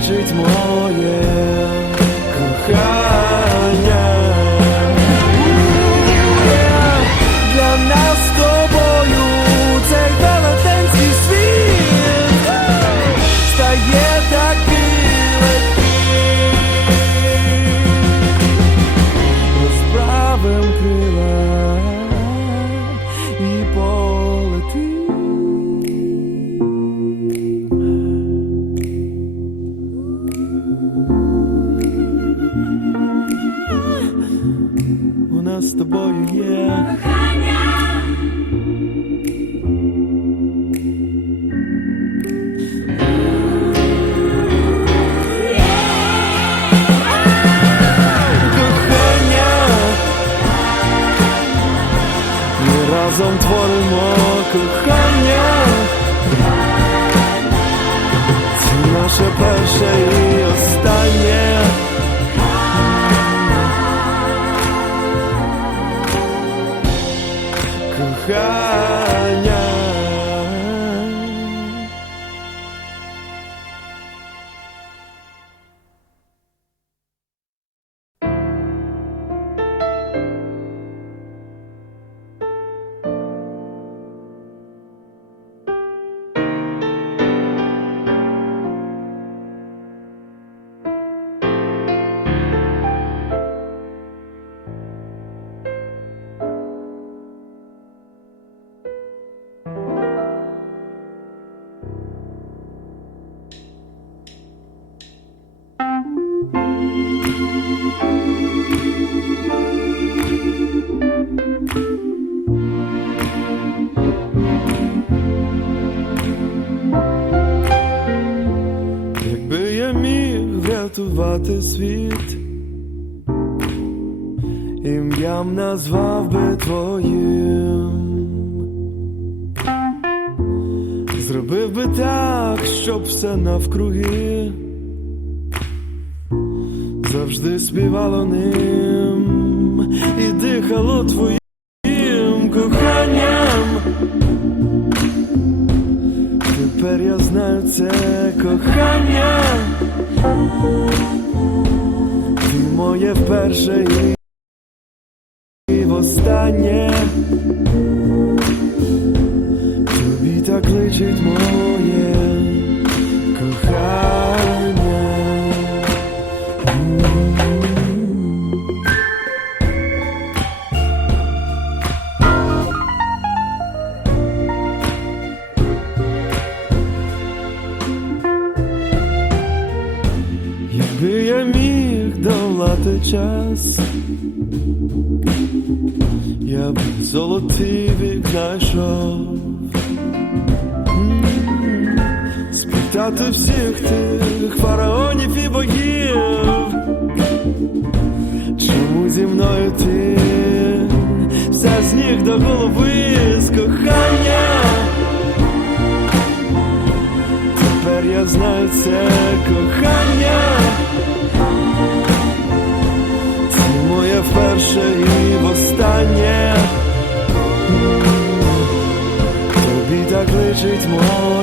так личить У нас з тобою є кохання. Ми разом творимо врятувати світ, ім'ям назвав би твоїм. Зробив би так, щоб все навкруги завжди співало ним і дихало твоїм Тепер я знаю це кохання. Ти моє перше і востаннє. Тобі так личить моє Міг долати час, я б золотий вік знайшов. Спитати всіх тих фараонів і богів, чому зі мною ти вся з до голови з кохання. Тепер я знаю це кохання. Так личить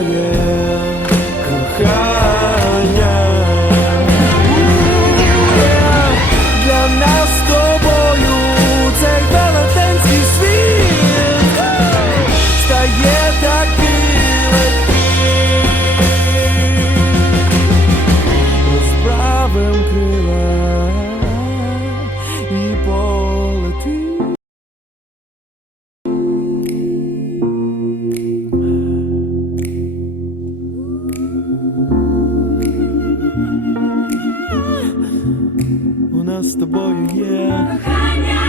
тобою є кохання.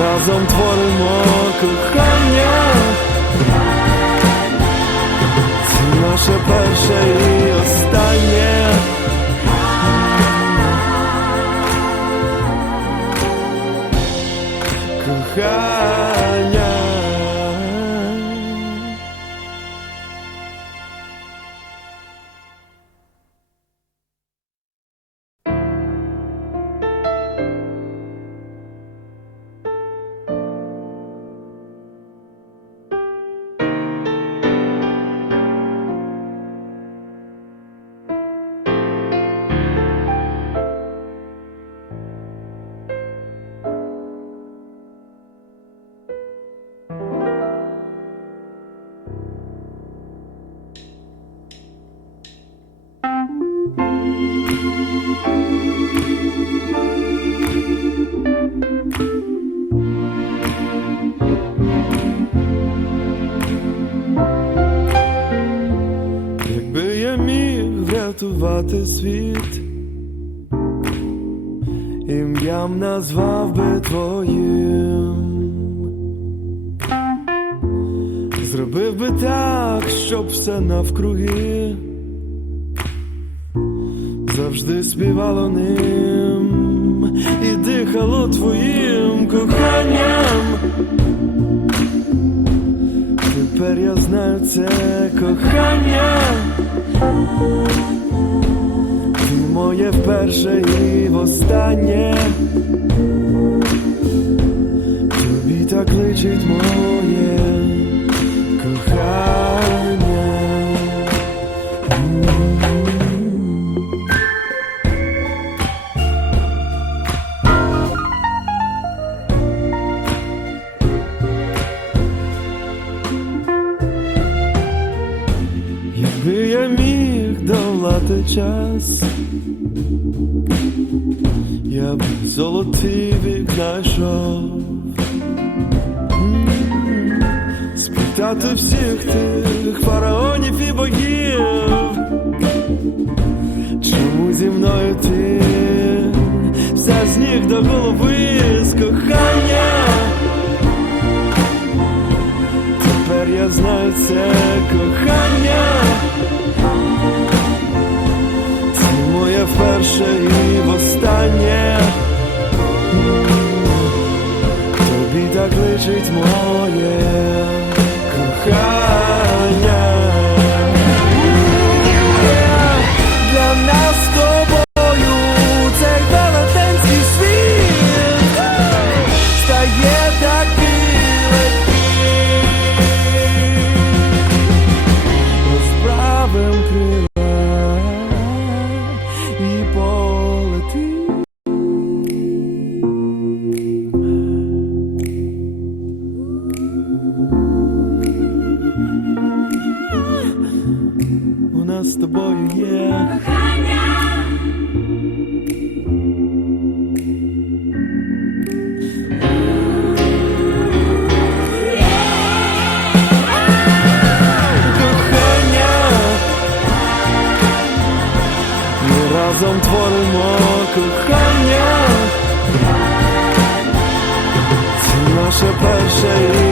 Разом творимо кохання. Це наше перше врятувати світ, ім'ям назвав би твоїм. Зробив би так, щоб все навкруги завжди співало ним і дихало твоїм коханням. Тепер я знаю це кохання. Моє вперше і востаннє. Тобі так личить моє долати час, я б золотий вік знайшов. Спитати всіх тих фараонів і богів, чому зі мною ти? Вся з ніг до голови з кохання. Тепер я знаю це кохання. Це наше перше